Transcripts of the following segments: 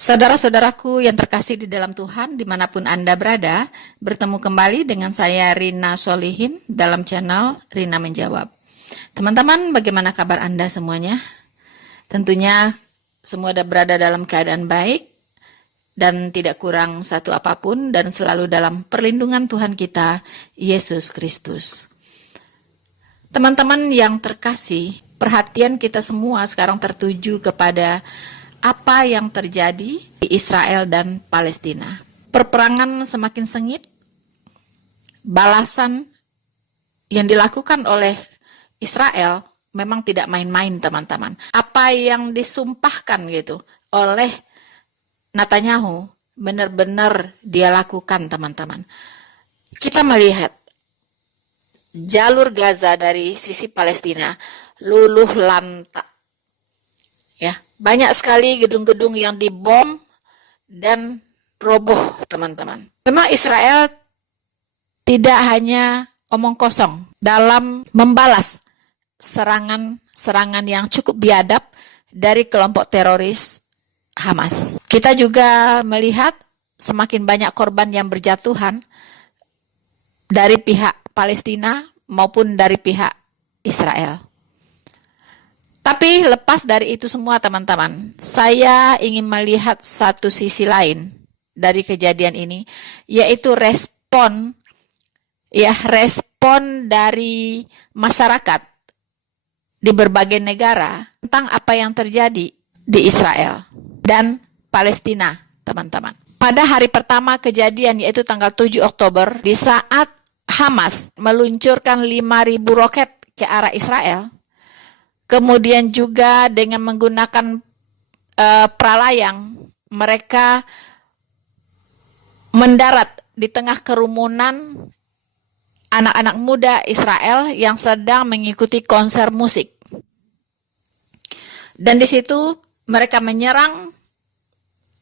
Saudara-saudaraku yang terkasih di dalam Tuhan, dimanapun Anda berada, bertemu kembali dengan saya Rina Solihin dalam channel Rina Menjawab. Teman-teman, bagaimana kabar Anda semuanya? Tentunya semua berada dalam keadaan baik dan tidak kurang satu apapun dan selalu dalam perlindungan Tuhan kita, Yesus Kristus. Teman-teman yang terkasih, perhatian kita semua sekarang tertuju kepada apa yang terjadi di Israel dan Palestina. Perperangan semakin sengit, balasan yang dilakukan oleh Israel memang tidak main-main, teman-teman. Apa yang disumpahkan gitu oleh Netanyahu benar-benar dia lakukan, teman-teman. Kita melihat jalur Gaza dari sisi Palestina luluh lantak. Ya, banyak sekali gedung-gedung yang dibom dan roboh, teman-teman. Memang Israel tidak hanya omong kosong dalam membalas serangan-serangan yang cukup biadab dari kelompok teroris Hamas. Kita juga melihat semakin banyak korban yang berjatuhan dari pihak Palestina maupun dari pihak Israel. Tapi lepas dari itu semua, teman-teman, saya ingin melihat satu sisi lain dari kejadian ini, yaitu respon dari masyarakat di berbagai negara tentang apa yang terjadi di Israel dan Palestina, teman-teman. Pada hari pertama kejadian, yaitu tanggal 7 Oktober, di saat Hamas meluncurkan 5.000 roket ke arah Israel, kemudian juga dengan menggunakan pralayang, mereka mendarat di tengah kerumunan anak-anak muda Israel yang sedang mengikuti konser musik. Dan di situ mereka menyerang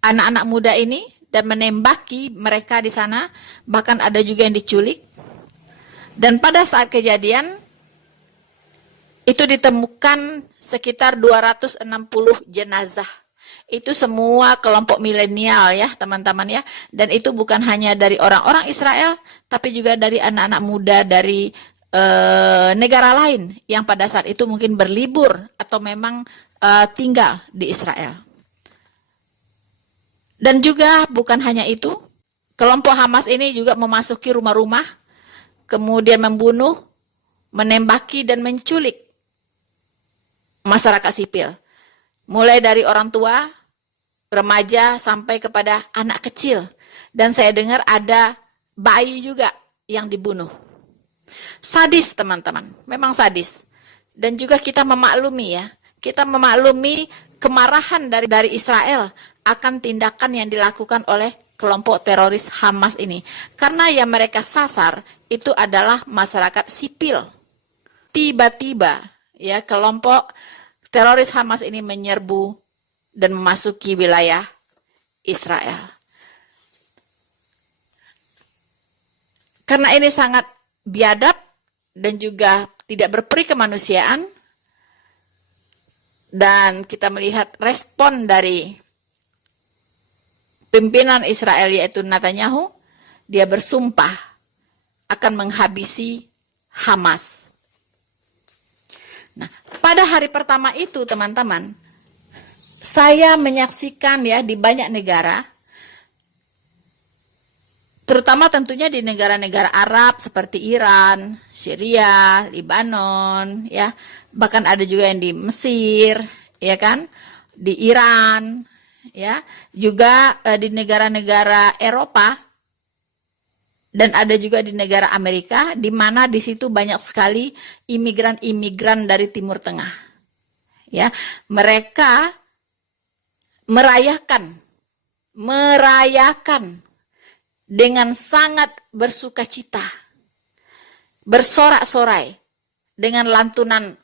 anak-anak muda ini dan menembaki mereka di sana, bahkan ada juga yang diculik. Dan pada saat kejadian itu ditemukan sekitar 260 jenazah. Itu semua kelompok milenial ya, teman-teman ya. Dan itu bukan hanya dari orang-orang Israel, tapi juga dari anak-anak muda dari negara lain yang pada saat itu mungkin berlibur atau memang tinggal di Israel. Dan juga bukan hanya itu, kelompok Hamas ini juga memasuki rumah-rumah, kemudian membunuh, menembaki dan menculik masyarakat sipil, mulai dari orang tua, remaja, sampai kepada anak kecil. Dan saya dengar ada bayi juga yang dibunuh. Sadis, teman-teman, memang sadis. Dan juga kita memaklumi ya, kita memaklumi kemarahan dari Israel akan tindakan yang dilakukan oleh kelompok teroris Hamas ini. Karena yang mereka sasar itu adalah masyarakat sipil. Tiba-tiba ya kelompok teroris Hamas ini menyerbu dan memasuki wilayah Israel. Karena ini sangat biadab dan juga tidak berperi kemanusiaan, dan kita melihat respon dari pimpinan Israel yaitu Netanyahu, dia bersumpah akan menghabisi Hamas. Nah, pada hari pertama itu, teman-teman, saya menyaksikan ya di banyak negara, terutama tentunya di negara-negara Arab seperti Iran, Syria, Lebanon, ya, bahkan ada juga yang di Mesir, ya kan, di Iran, ya, juga di negara-negara Eropa. Dan ada juga di negara Amerika, di mana di situ banyak sekali imigran-imigran dari Timur Tengah. Ya, mereka merayakan dengan sangat bersukacita, bersorak-sorai dengan lantunan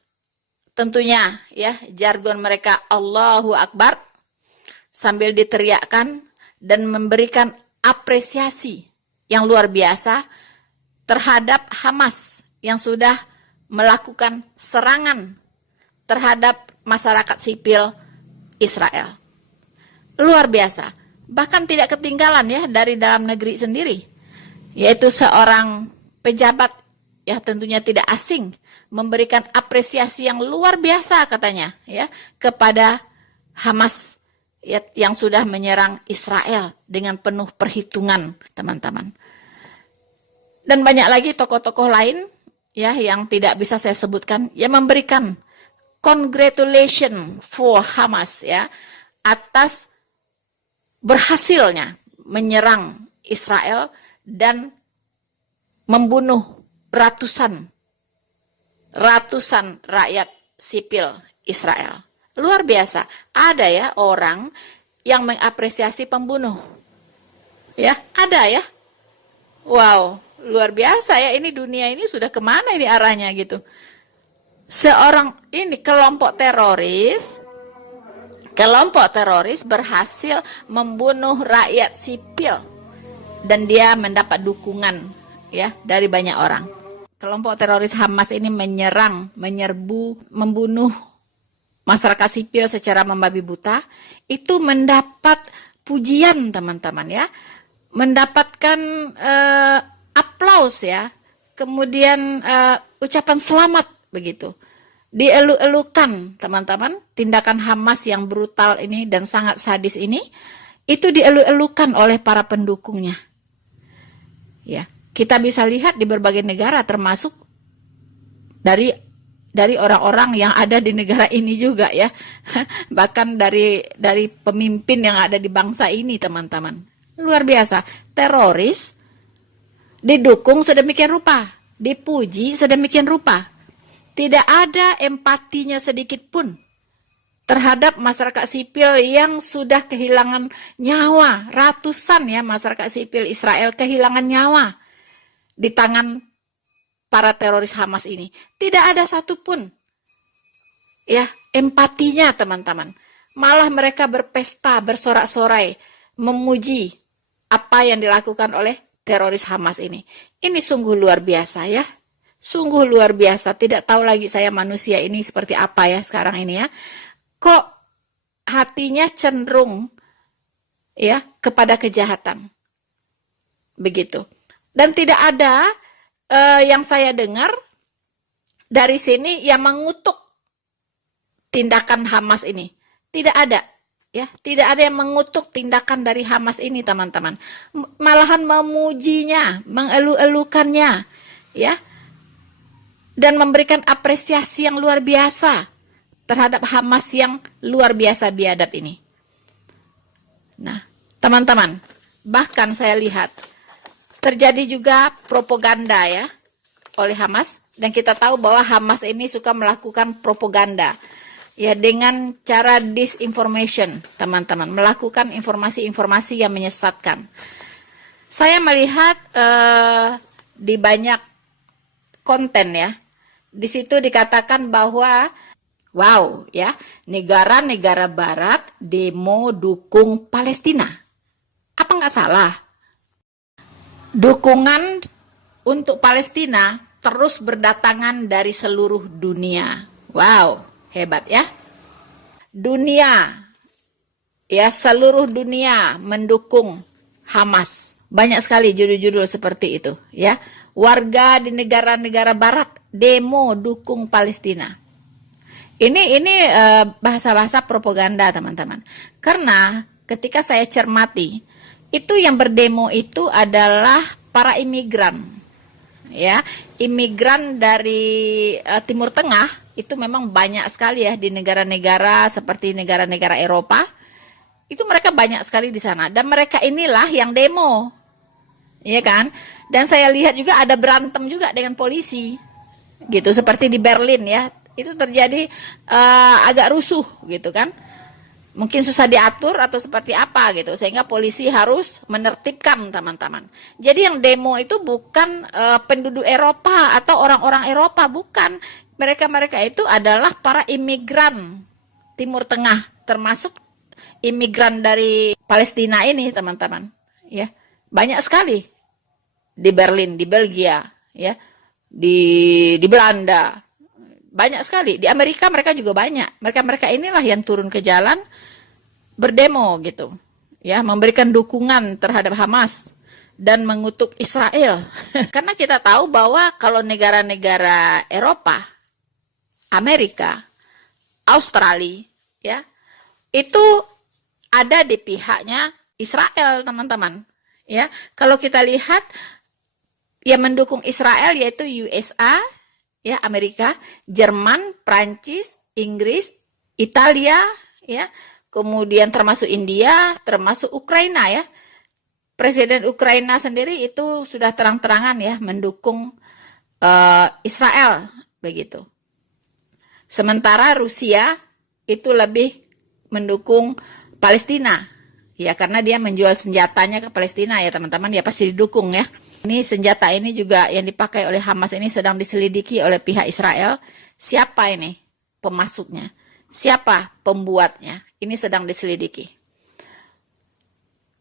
tentunya ya jargon mereka Allahu Akbar, sambil diteriakkan dan memberikan apresiasi yang luar biasa terhadap Hamas yang sudah melakukan serangan terhadap masyarakat sipil Israel. luar biasa. Bahkan tidak ketinggalan ya dari dalam negeri sendiri, yaitu seorang pejabat ya tentunya tidak asing memberikan apresiasi yang luar biasa katanya ya kepada Hamas ya, yang sudah menyerang Israel dengan penuh perhitungan, teman-teman. Dan banyak lagi tokoh-tokoh lain ya yang tidak bisa saya sebutkan yang memberikan congratulation for Hamas ya atas berhasilnya menyerang Israel dan membunuh ratusan rakyat sipil Israel. Luar biasa. Ada ya orang yang mengapresiasi pembunuh. Ya, ada ya. Wow, luar biasa ya. Ini dunia ini sudah kemana ini arahnya gitu. Seorang ini kelompok teroris berhasil membunuh rakyat sipil dan dia mendapat dukungan ya dari banyak orang. Kelompok teroris Hamas ini menyerbu, membunuh masyarakat sipil secara membabi buta. Itu mendapat pujian, teman-teman ya, mendapatkan aplaus ya, kemudian ucapan selamat begitu. Dielu-elukan, teman-teman, tindakan Hamas yang brutal ini dan sangat sadis ini, itu dielu-elukan oleh para pendukungnya. Ya, kita bisa lihat di berbagai negara, termasuk dari orang-orang yang ada di negara ini juga ya, bahkan dari pemimpin yang ada di bangsa ini, teman-teman. Luar biasa, teroris didukung sedemikian rupa, dipuji sedemikian rupa. Tidak ada empatinya sedikit pun terhadap masyarakat sipil yang sudah kehilangan nyawa. Ratusan ya masyarakat sipil Israel kehilangan nyawa di tangan para teroris Hamas ini. Tidak ada satupun ya empatinya, teman-teman. Malah mereka berpesta, bersorak-sorai, memuji apa yang dilakukan oleh teroris Hamas ini. Ini sungguh luar biasa ya. Sungguh luar biasa, tidak tahu lagi saya manusia ini seperti apa ya sekarang ini ya. Kok hatinya cenderung ya kepada kejahatan. Begitu. Dan tidak ada yang saya dengar dari sini yang mengutuk tindakan Hamas ini. Tidak ada. Ya, tidak ada yang mengutuk tindakan dari Hamas ini, teman-teman. Malahan memujinya, mengelu-elukannya, ya. Dan memberikan apresiasi yang luar biasa terhadap Hamas yang luar biasa biadab ini. Nah, teman-teman, bahkan saya lihat terjadi juga propaganda ya oleh Hamas, dan kita tahu bahwa Hamas ini suka melakukan propaganda ya dengan cara disinformation, teman-teman, melakukan informasi-informasi yang menyesatkan. Saya melihat di banyak konten ya, di situ dikatakan bahwa wow ya, negara-negara barat demo dukung Palestina. Apa nggak salah? Dukungan untuk Palestina terus berdatangan dari seluruh dunia. Wow, hebat ya. Dunia, ya seluruh dunia mendukung Hamas. Banyak sekali judul-judul seperti itu ya. Warga di negara-negara barat demo dukung Palestina. Ini bahasa-bahasa propaganda, teman-teman. Karena ketika saya cermati, itu yang berdemo itu adalah para imigran. Ya, imigran dari Timur Tengah itu memang banyak sekali ya di negara-negara seperti negara-negara Eropa. Itu mereka banyak sekali di sana, dan mereka inilah yang demo. Iya kan? Dan saya lihat juga ada berantem juga dengan polisi. Gitu, seperti di Berlin ya. Itu terjadi agak rusuh gitu kan. Mungkin susah diatur atau seperti apa gitu, sehingga polisi harus menertibkan, teman-teman. Jadi yang demo itu bukan penduduk Eropa atau orang-orang Eropa, bukan. Mereka-mereka itu adalah para imigran Timur Tengah, termasuk imigran dari Palestina ini, teman-teman. Ya, banyak sekali di Berlin, di Belgia, ya, di Belanda, banyak sekali. Di Amerika mereka juga banyak. Mereka inilah yang turun ke jalan berdemo gitu, ya, memberikan dukungan terhadap Hamas dan mengutuk Israel. Karena kita tahu bahwa kalau negara-negara Eropa, Amerika, Australia, ya, itu ada di pihaknya Israel, teman-teman. Ya, kalau kita lihat yang mendukung Israel yaitu USA, ya, Amerika, Jerman, Prancis, Inggris, Italia, ya, kemudian termasuk India, termasuk Ukraina, ya. Presiden Ukraina sendiri itu sudah terang-terangan, ya, mendukung Israel, begitu. Sementara Rusia itu lebih mendukung Palestina, ya, karena dia menjual senjatanya ke Palestina, ya, teman-teman, ya pasti didukung, ya. Ini senjata ini juga yang dipakai oleh Hamas ini sedang diselidiki oleh pihak Israel. Siapa ini pemasuknya? Siapa pembuatnya? Ini sedang diselidiki.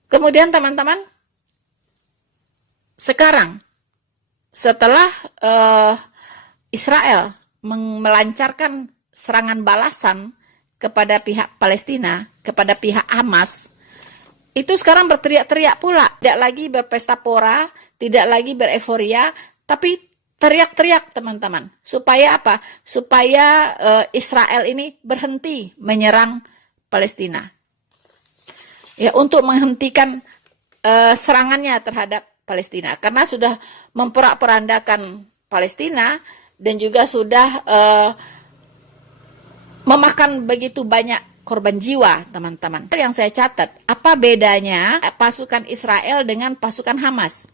Kemudian teman-teman, sekarang setelah Israel melancarkan serangan balasan kepada pihak Palestina, kepada pihak Hamas, itu sekarang berteriak-teriak pula. Tidak lagi berpesta pora, tidak lagi bereforia, tapi teriak-teriak, teman-teman. Supaya apa? Supaya Israel ini berhenti menyerang Palestina. Ya, untuk menghentikan serangannya terhadap Palestina. Karena sudah memporak-porandakan Palestina dan juga sudah memakan begitu banyak korban jiwa, teman-teman. Yang saya catat, apa bedanya pasukan Israel dengan pasukan Hamas?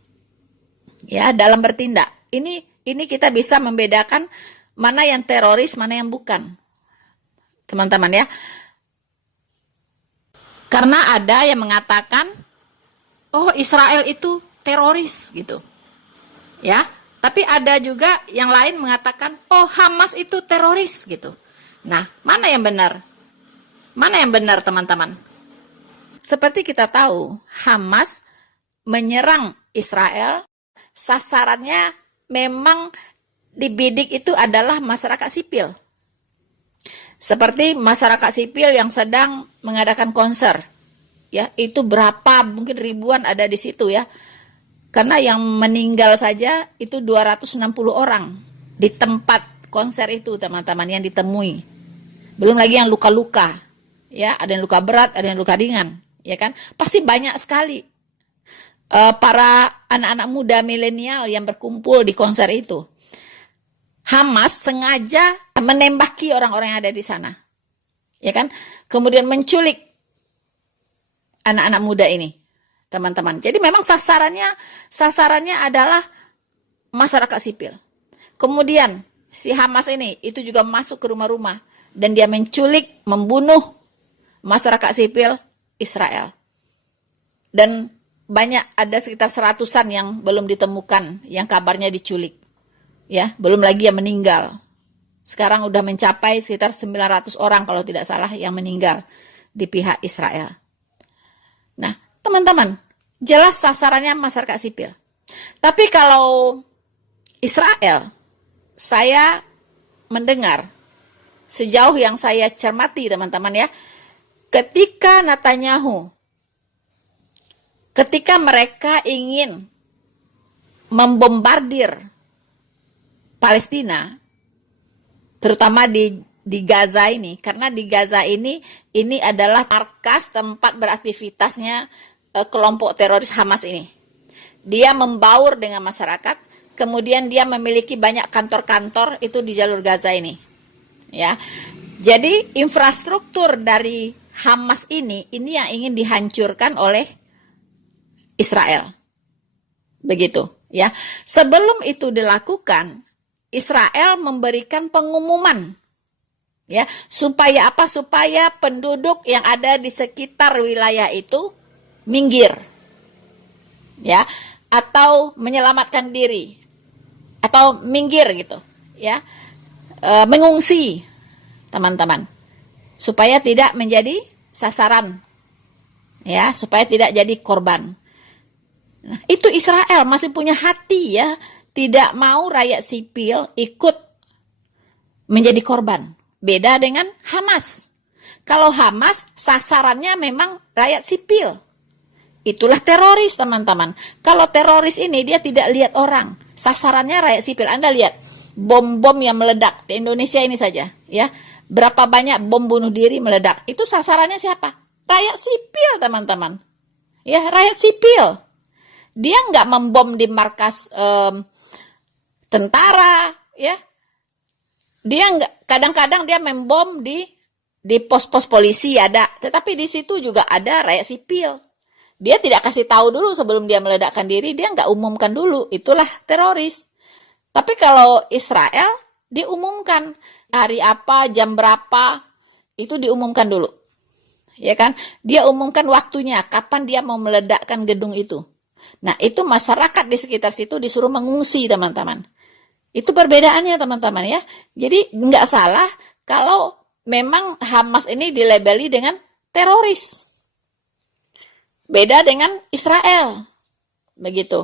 Ya, dalam bertindak. Ini kita bisa membedakan mana yang teroris, mana yang bukan. Teman-teman, ya. Karena ada yang mengatakan, oh, Israel itu teroris gitu. Ya, tapi ada juga yang lain mengatakan, oh, Hamas itu teroris gitu. Nah, mana yang benar? Mana yang benar, teman-teman? Seperti kita tahu, Hamas menyerang Israel, sasarannya memang dibidik itu adalah masyarakat sipil. Seperti masyarakat sipil yang sedang mengadakan konser. Ya, itu berapa, mungkin ribuan ada di situ, ya. Karena yang meninggal saja itu 260 orang di tempat konser itu, teman-teman, yang ditemui. Belum lagi yang luka-luka. Ya, ada yang luka berat, ada yang luka ringan, ya kan? Pasti banyak sekali para anak-anak muda milenial yang berkumpul di konser itu. Hamas sengaja menembaki orang-orang yang ada di sana, ya kan? Kemudian menculik anak-anak muda ini, teman-teman. Jadi memang sasarannya adalah masyarakat sipil. Kemudian si Hamas ini itu juga masuk ke rumah-rumah dan dia menculik, membunuh masyarakat sipil Israel. Dan banyak, ada sekitar 100-an yang belum ditemukan, yang kabarnya diculik. Ya, belum lagi yang meninggal. Sekarang udah mencapai sekitar 900 orang kalau tidak salah yang meninggal di pihak Israel. Nah, teman-teman, jelas sasarannya masyarakat sipil. Tapi kalau Israel, saya mendengar, sejauh yang saya cermati, teman-teman, ya, ketika Netanyahu, ketika mereka ingin membombardir Palestina, terutama di Gaza ini, karena di Gaza ini adalah markas tempat beraktivitasnya kelompok teroris Hamas ini. Dia membaur dengan masyarakat, kemudian dia memiliki banyak kantor-kantor itu di jalur Gaza ini. Ya, jadi infrastruktur dari Hamas ini yang ingin dihancurkan oleh Israel. Begitu, ya. Sebelum itu dilakukan, Israel memberikan pengumuman, ya, supaya apa? Supaya penduduk yang ada di sekitar wilayah itu minggir, ya, atau menyelamatkan diri, atau minggir gitu, ya, mengungsi, teman-teman, supaya tidak menjadi sasaran, ya, supaya tidak jadi korban. Nah, itu Israel masih punya hati, ya, tidak mau rakyat sipil ikut menjadi korban. Beda dengan Hamas. Kalau Hamas sasarannya memang rakyat sipil. Itulah teroris, teman-teman. Kalau teroris ini dia tidak lihat orang, sasarannya rakyat sipil. Anda lihat bom-bom yang meledak di Indonesia ini saja, ya. Berapa banyak bom bunuh diri meledak? Itu sasarannya siapa? Rakyat sipil, teman-teman. Ya, rakyat sipil. Dia nggak membom di markas tentara, ya. Dia nggak, kadang-kadang dia membom di pos-pos polisi ada, tetapi di situ juga ada rakyat sipil. Dia tidak kasih tahu dulu sebelum dia meledakkan diri, dia nggak umumkan dulu, itulah teroris. Tapi kalau Israel, diumumkan hari apa, jam berapa, itu diumumkan dulu. Ya kan? Dia umumkan waktunya, kapan dia mau meledakkan gedung itu. Nah, itu masyarakat di sekitar situ disuruh mengungsi, teman-teman. Itu perbedaannya, teman-teman, ya. Jadi, nggak salah kalau memang Hamas ini dilabeli dengan teroris. Beda dengan Israel. Begitu.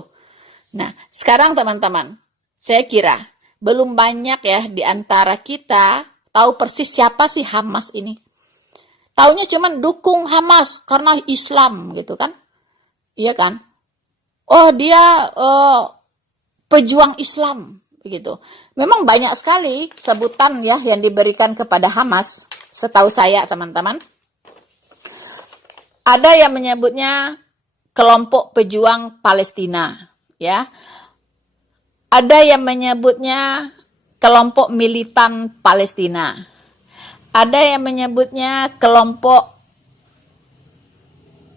Nah, sekarang teman-teman, saya kira belum banyak ya di antara kita tahu persis siapa sih Hamas ini. Taunya cuman dukung Hamas karena Islam gitu kan. Iya kan? Oh, dia pejuang Islam begitu. Memang banyak sekali sebutan ya yang diberikan kepada Hamas, setahu saya teman-teman. Ada yang menyebutnya kelompok pejuang Palestina, ya. Ada yang menyebutnya kelompok militan Palestina. Ada yang menyebutnya kelompok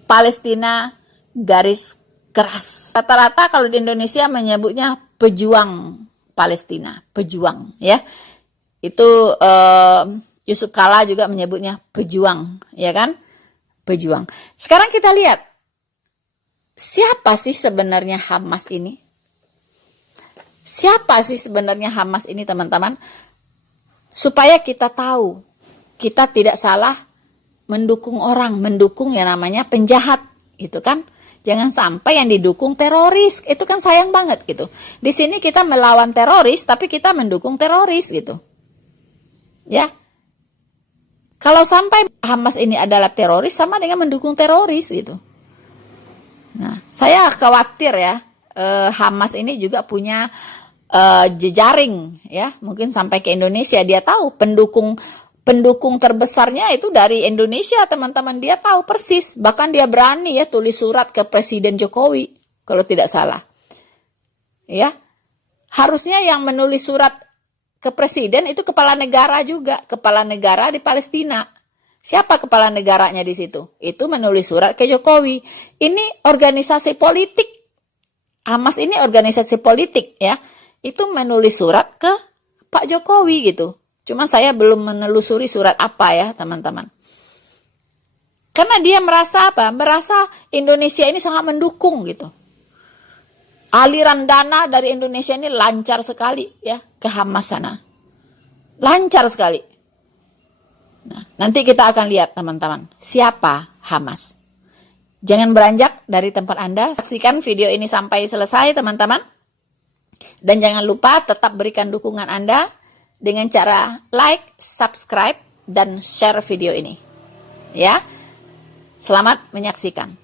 Palestina garis keras. Rata-rata kalau di Indonesia menyebutnya pejuang Palestina, pejuang, ya. Itu Yusuf Kala juga menyebutnya pejuang, ya kan? Pejuang. Sekarang kita lihat, siapa sih sebenarnya Hamas ini? Siapa sih sebenarnya Hamas ini, teman-teman? Supaya kita tahu, kita tidak salah mendukung orang, mendukung yang namanya penjahat, gitu kan? Jangan sampai yang didukung teroris, itu kan sayang banget gitu. Di sini kita melawan teroris, tapi kita mendukung teroris gitu. Ya. Kalau sampai Hamas ini adalah teroris, sama dengan mendukung teroris gitu. Nah, saya khawatir ya, Hamas ini juga punya jejaring ya, mungkin sampai ke Indonesia. Dia tahu pendukung terbesarnya itu dari Indonesia, teman-teman. Dia tahu persis, bahkan dia berani ya tulis surat ke Presiden Jokowi, kalau tidak salah. Ya, harusnya yang menulis surat ke presiden itu kepala negara juga, kepala negara di Palestina. Siapa kepala negaranya di situ? Itu menulis surat ke Jokowi. Ini organisasi politik. Hamas ini organisasi politik ya. Itu menulis surat ke Pak Jokowi gitu. Cuma saya belum menelusuri surat apa ya, teman-teman. Karena dia merasa apa? Merasa Indonesia ini sangat mendukung gitu. Aliran dana dari Indonesia ini lancar sekali ya ke Hamas sana. Lancar sekali. Nah, nanti kita akan lihat teman-teman, siapa Hamas. Jangan beranjak dari tempat Anda. Saksikan video ini sampai selesai teman-teman. Dan jangan lupa tetap berikan dukungan Anda dengan cara like, subscribe, dan share video ini. Ya. Selamat menyaksikan.